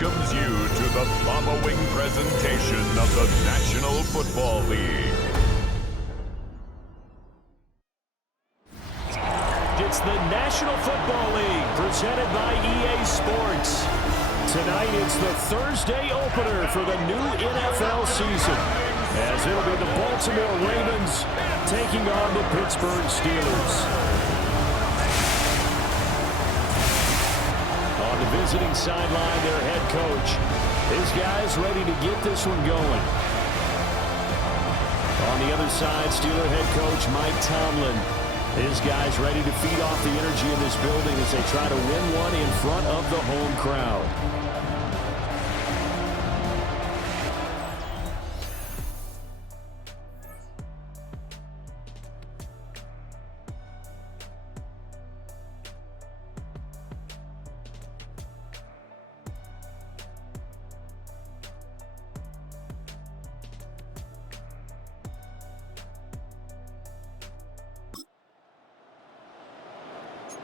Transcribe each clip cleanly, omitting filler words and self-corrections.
Welcomes you to the following presentation of the National Football League. It's the National Football League presented by EA Sports. Tonight it's the Thursday opener for the new NFL season, as it'll be the Baltimore Ravens taking on the Pittsburgh Steelers. On the visiting sideline, their head coach. His guys ready to get this one going. On the other side, Steeler head coach Mike Tomlin. His guys ready to feed off the energy in this building as they try to win one in front of the home crowd.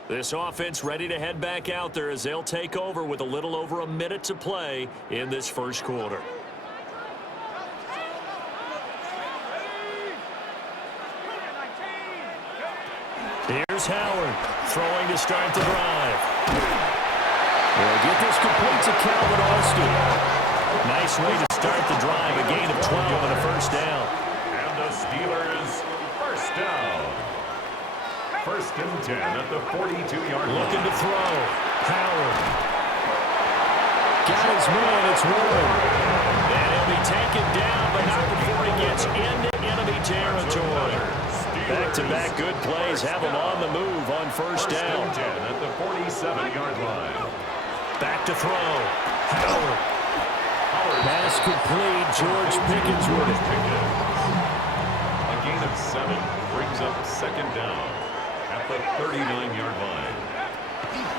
This offense ready to head back out there as they'll take over with a little over a minute to play in this first quarter. Here's Howard throwing to start the drive. They'll get this complete to Calvin Austin. Nice way to start the drive. A gain of 12 and a first down. And the Steelers first down. First and 10 at the 42-yard line. Looking to throw. Howard. Got his man. It's rolling. And he'll be taken down, but not before he gets into enemy territory. Back-to-back good plays have him on the move on first down. First and 10 at the 47-yard line. Back to throw. Howard. Pass complete. George Pickens with it. A gain of 7 brings up second down at the 39-yard line.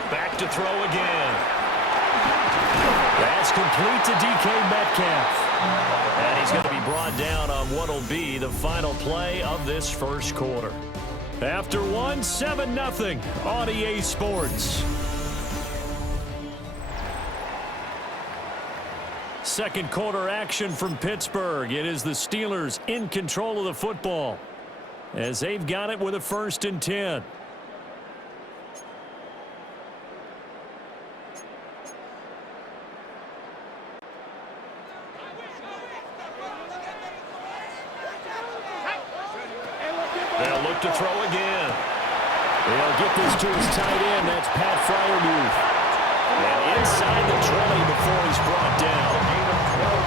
Back to throw again. That's complete to DK Metcalf. And he's going to be brought down on what will be the final play of this first quarter. After one, 7-0 on EA Sports. Second quarter action from Pittsburgh. It is the Steelers in control of the football as they've got it with a first and 10. They'll look to throw again. They'll get this to his tight end. That's Pat Freiermuth. And inside the 20 before he's brought down.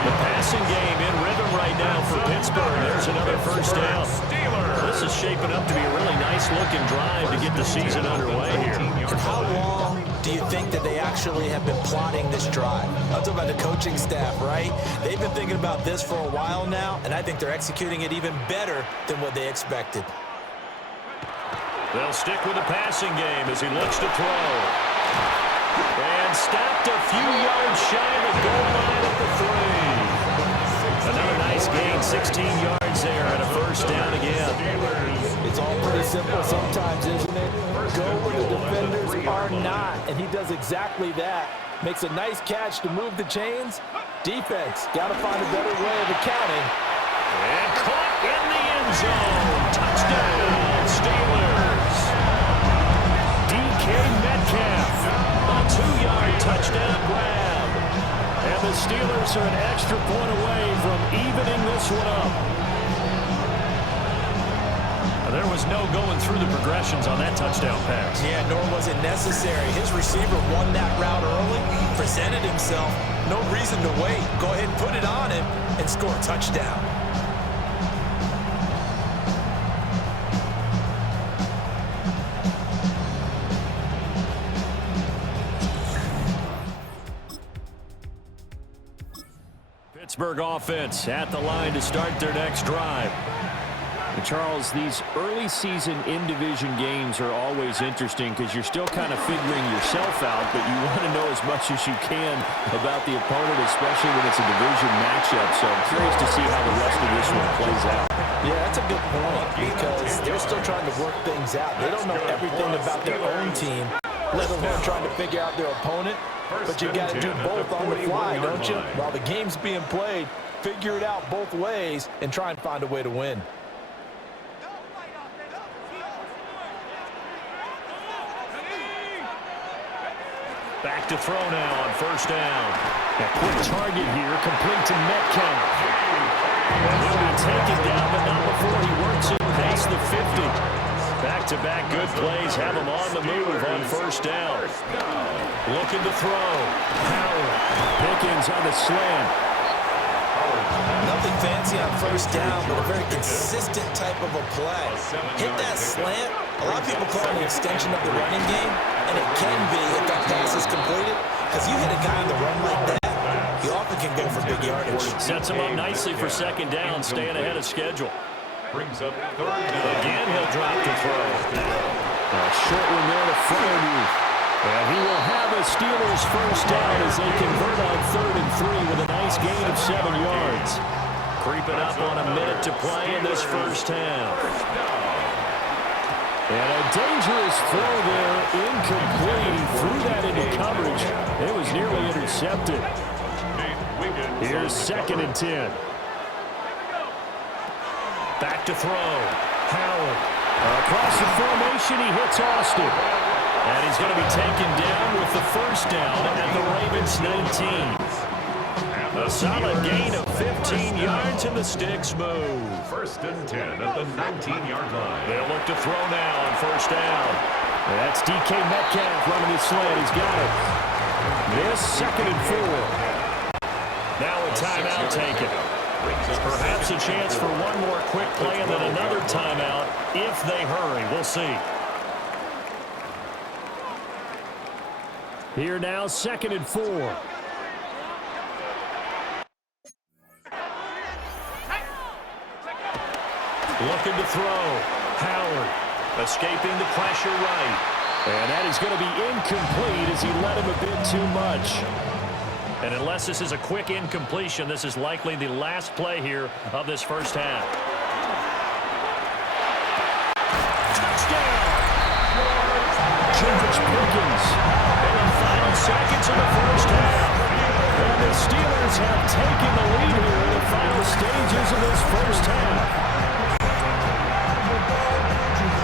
The passing game in rhythm right now for Pittsburgh. There's another first down. This is shaping up to be a really nice-looking drive to get the season underway here. How long do you think that they actually have been plotting this drive? I'm talking about the coaching staff, right? They've been thinking about this for a while now, and I think they're executing it even better than what they expected. They'll stick with the passing game as he looks to throw. And stopped a few yards shy of the goal line at the 3. Another nice gain, 16 yards there, and a first down again. It's all pretty simple sometimes, isn't it? Go where the defenders are not, and he does exactly that. Makes a nice catch to move the chains. Defense, got to find a better way of accounting. And caught in the end zone. Touchdown, Steelers. DK Metcalf, a 2-yard touchdown grab. And the Steelers are an extra point away from evening this one up. There was no going through the progressions on that touchdown pass. Yeah, nor was it necessary. His receiver won that route early, presented himself. No reason to wait. Go ahead and put it on him and score a touchdown. Pittsburgh offense at the line to start their next drive. And Charles, these early season in-division games are always interesting because you're still kind of figuring yourself out, but you want to know as much as you can about the opponent, especially when it's a division matchup. So I'm curious to see how the rest of this one plays out. Yeah, that's a good point because they're still trying to work things out. They don't know everything about their own team, let alone trying to figure out their opponent. But you got to do both on the fly, don't you? While the game's being played, figure it out both ways and try and find a way to win. Back to throw now on first down. A quick target here, complete to Metcalf. And he'll be taken down, but not before he works it past the 50. Back-to-back good plays have him on the move on first down. Looking to throw. Howard. Pickens on the slant. Nothing fancy on first down, but a very consistent type of a play. Hit that slant. A lot of people call it an extension of the running game, and it can be if that pass is completed, because you hit a guy on the run like that, he often can go for big yardage. Sets him up nicely for second down, staying ahead of schedule. Brings up third down. Again, he'll drop to throw. A short one there to Freiermuth. And he will have a Steelers first down as they convert on 3rd and 3 with a nice gain of 7 yards. Creeping up on a minute to play in this first half. And a dangerous throw there, incomplete. He threw that into coverage. It was nearly intercepted. Here's 2nd and 10. Back to throw. Howard. Across the formation, he hits Austin. And he's going to be taken down with the first down at the Ravens 19. A solid gain of 15 yards and the sticks move. 1st and 10 at the 19-yard line. They'll look to throw now on first down. And that's DK Metcalf running the slant. He's got it. This 2nd and 4. Now a timeout taken. Perhaps a chance for one more quick play and then another timeout if they hurry. We'll see. Here now, 2nd and 4. Looking to throw. Howard escaping the pressure right. And that is going to be incomplete as he let him a bit too much. And unless this is a quick incompletion, this is likely the last play here of this first half. Touchdown! George Pickens in the final seconds of the first half. And the Steelers have taken the lead here in the final stages of this first half.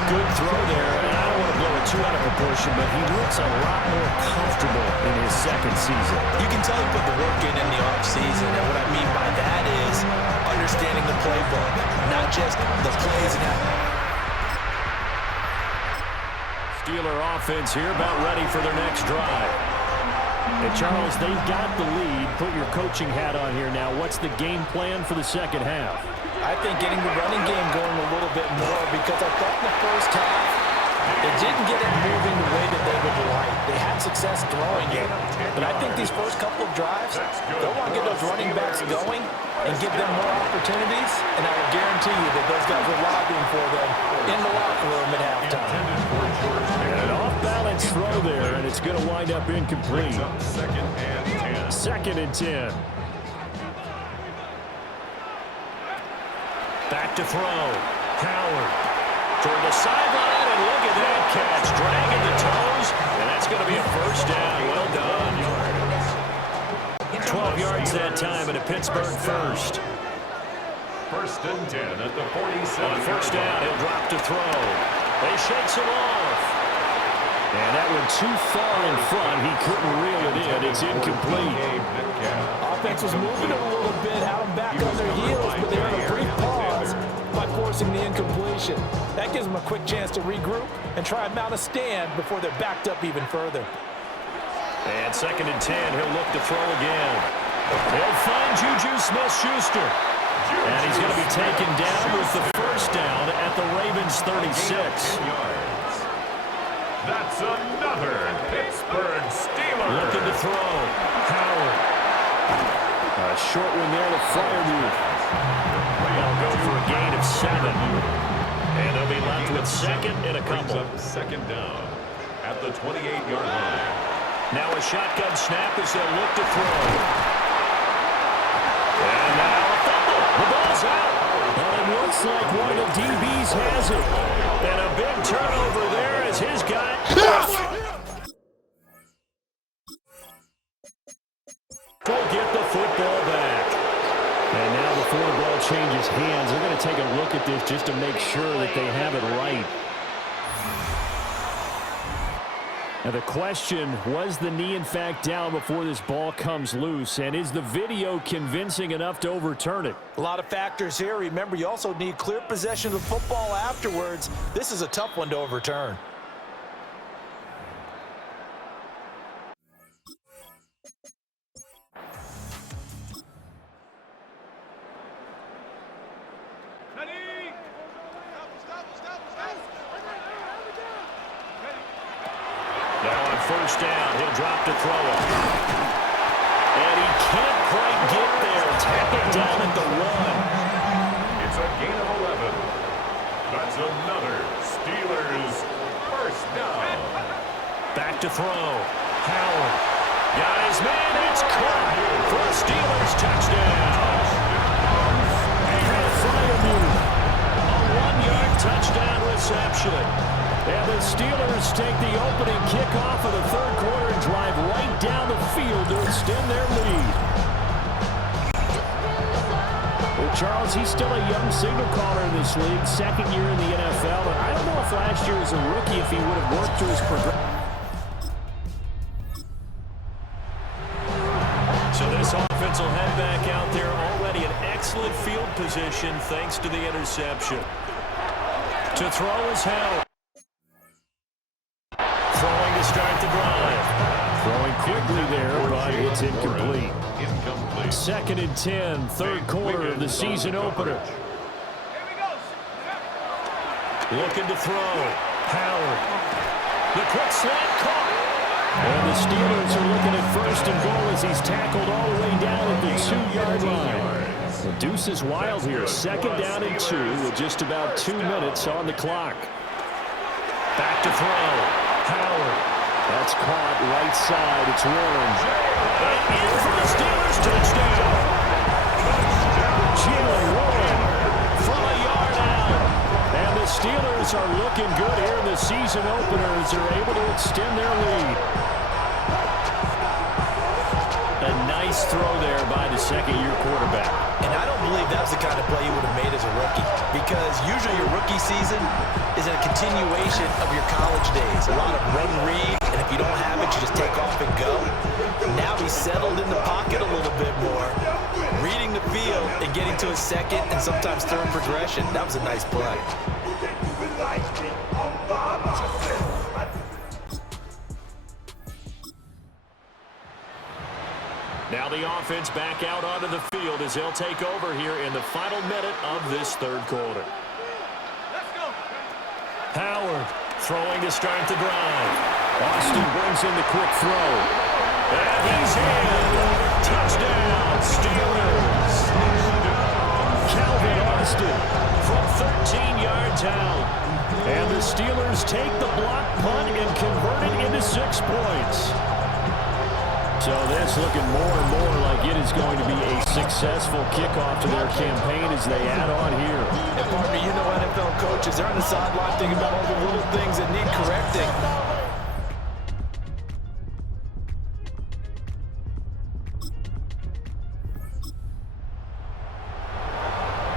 Good throw there, and I don't want to blow it too out of proportion, but he looks a lot more comfortable in his 2nd season. You can tell he put the work in the offseason, and what I mean by that is understanding the playbook, not just the plays. Steeler offense here about ready for their next drive. And Charles, they've got the lead. Put your coaching hat on here now. What's the game plan for the second half? I think getting the running game going a little bit more because I thought in the first half they didn't get it moving the way that they would like. They had success throwing it, but I think these first couple of drives, they'll want to get those running backs going and give them more opportunities, and I will guarantee you that those guys are lobbying for them in the locker room at halftime. And an off-balance throw there, and it's going to wind up incomplete. 2nd and 10. Back to throw. Howard toward the sideline, and look at that catch. Dragging the toes, and that's going to be a first down. Well done. 12 yards that time, and a Pittsburgh first. 1st and 10 at the 47. On first down, he'll drop to throw. They shakes him off. And that one too far in front. He couldn't reel it in. It's incomplete. Offense was moving them a little bit, had them back on their heels, but they had a brief pause by forcing the incompletion. That gives them a quick chance to regroup and try and mount a stand before they're backed up even further. And 2nd and 10, he'll look to throw again. He'll find Juju Smith-Schuster. And he's going to be taken down with the first down at the Ravens 36. That's another Pittsburgh Steelers. Looking to throw. Howard. A short one there to Fryermuth. They'll go for a gain of 7. And they'll be left with second and a couple. Up second down at the 28-yard line. Now a shotgun snap as they'll look to throw. And now a fumble. The ball's out. And it looks like one of the DBs has it. And a big turnover there as his guy... will get the football back. And now before the ball changes hands, they're going to take a look at this just to make sure that they have it right. Now the question, was the knee in fact down before this ball comes loose? And is the video convincing enough to overturn it? A lot of factors here. Remember, you also need clear possession of the football afterwards. This is a tough one to overturn. First down, he'll drop to throw it. And he can't quite get there. Tackled down at the 1. It's a gain of 11. That's another Steelers first down. Back to throw. Howard got his man. It's caught for a Steelers touchdown. Fryermuth, a 1-yard touchdown reception. And the Steelers take the opening kickoff of the third quarter and drive right down the field to extend their lead. Well, Charles, he's still a young signal caller in this league, second year in the NFL. But I don't know if last year as a rookie, if he would have worked through his progression. So this offense will head back out there, already in excellent field position thanks to the interception. To throw is Howard. Throwing to start the drive. Throwing quickly there, but it's incomplete. Second and 10, third quarter of the season opener. Looking to throw. Howard. The quick slant caught. And the Steelers are looking at first and goal as he's tackled all the way down at the 2-yard line. The deuce is wild here. Second down and 2 with just about 2 minutes on the clock. Back to throw. Howard. That's caught right side. It's Warren. And in for the Steelers touchdown. Jalen Warren from a yard out. And the Steelers are looking good here in the season opener as they're able to extend their lead. A nice throw there by the second-year quarterback. And I don't believe that was the kind of play you would have made as a rookie, because usually your rookie season is a continuation of your college days. A lot of run read, and if you don't have it, you just take off and go. Now he's settled in the pocket a little bit more, reading the field and getting to his second and sometimes third progression. That was a nice play. Now the offense back out onto the field as they'll take over here in the final minute of this third quarter. Let's go. Howard throwing to start the drive. Austin brings in the quick throw. And he's in. Touchdown, Steelers. Calvin Austin from 13 yards out. And the Steelers take the block punt and convert it into 6 points. So that's looking more and more like it is going to be a successful kickoff to their campaign as they add on here. And partner, you know NFL coaches, they're on the sideline thinking about all the little things that need correcting.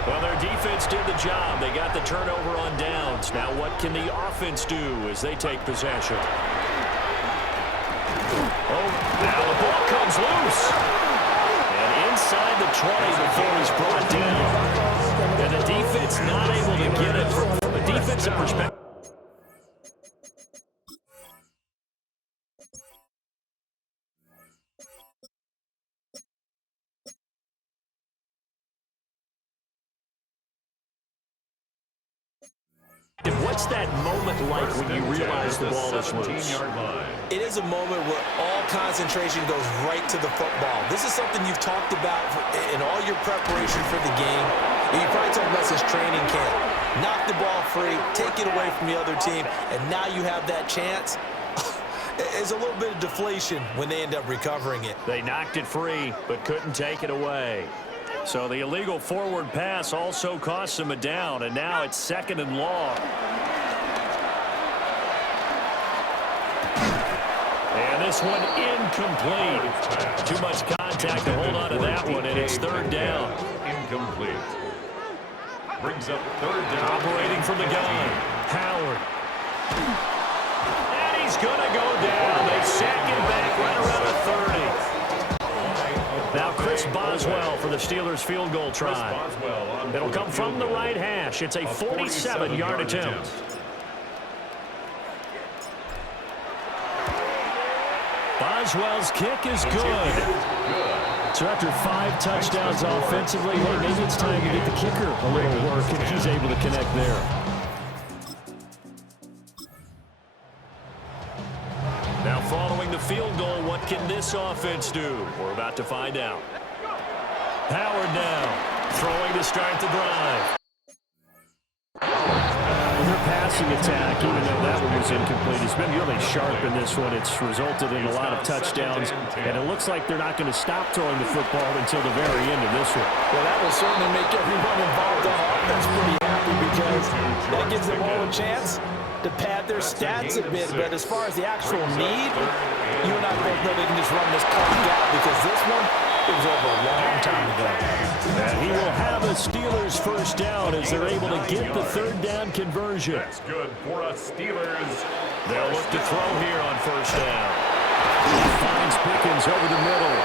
Well, their defense did the job. They got the turnover on downs. Now what can the offense do as they take possession? Oh, now the ball comes loose. And inside the 20 before he's brought down. And the defense not able to get it from a defensive perspective. perspective, what's that moment like when you realize the ball is loose? 17-yard line. It is a moment where all concentration goes right to the football. This is something you've talked about in all your preparation for the game. You probably talked about since training camp. Knock the ball free, take it away from the other team, and now you have that chance. It's a little bit of deflation when they end up recovering it. They knocked it free, but couldn't take it away. So the illegal forward pass also cost them a down, and now it's 2nd and long. And this one incomplete. Too much contact to hold on to that one, and it's 3rd down. Incomplete. Brings up 3rd down. Operating from the gun, Howard. And he's going to go down. They sack him back right around the 30. Now Chris Boswell for the Steelers field goal try. It'll come from the right hash. It's a 47-yard attempt. Boswell's kick is good. So after 5 touchdowns offensively, hey, maybe it's time to get the kicker a little work, and he's able to connect there. Now following the field goal, what can this offense do? We're about to find out. Howard now, throwing to start the drive. Their passing attack, even though that one was incomplete, has been really sharp in this one. It's resulted in a lot of touchdowns, and it looks like they're not going to stop throwing the football until the very end of this one. Well, that will certainly make everyone involved on offense pretty happy because that gives them all a chance to pad their stats a bit. But as far as the actual need, you and I both know they can just run this clock out because this one, it was over a long time ago. And he will have a Steelers first down as they're able to get the 3rd down conversion. That's good for us Steelers. They'll look to throw here on 1st down. He finds Pickens over the middle.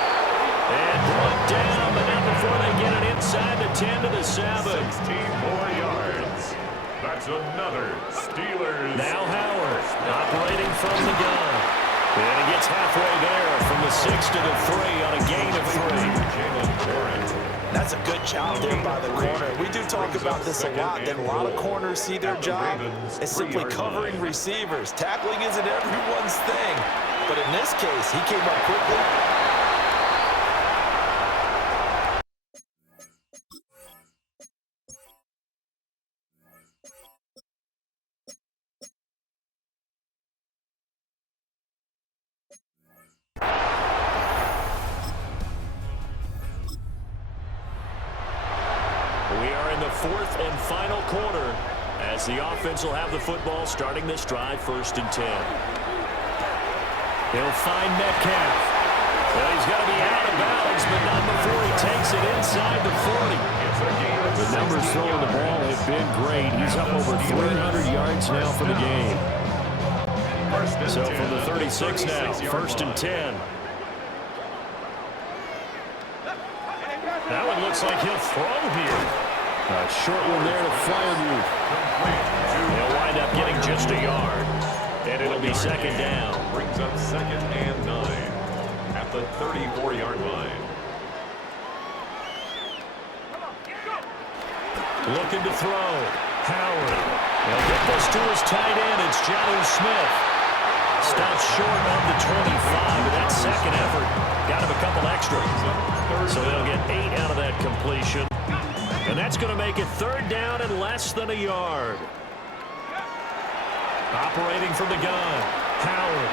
And brought down, but not before they get it inside the 10 to the 7. 16 more yards. That's another Steelers. Now Howard operating from the gun. And he gets halfway there from the 6 to the 3 on a gain of 3. That's a good job there by the corner. We do talk about this a lot, that a lot of corners see their job as simply covering receivers. Tackling isn't everyone's thing, but in this case, he came up quickly. We are in the 4th and final quarter as the offense will have the football starting this drive 1st and 10. He'll find Metcalf. Well, he's got to be out of bounds, but not before he takes it inside the 40. The numbers throwing the ball have been great. He's up over 300 yards now for the game. So from the 36 now, 1st and 10. That one looks like he'll throw here. A short one there to Fryermuth. He'll wind up getting just a yard. And it'll be 2nd down. Brings up 2nd and 9 at the 34-yard line. Looking to throw. Howard. He'll get this to his tight end. It's Jonnu Smith. Stops short of the 25 with that 2nd effort. Got him a couple extra. So they'll get 8 out of that completion. And that's going to make it 3rd down and less than a yard. Operating from the gun, Howard.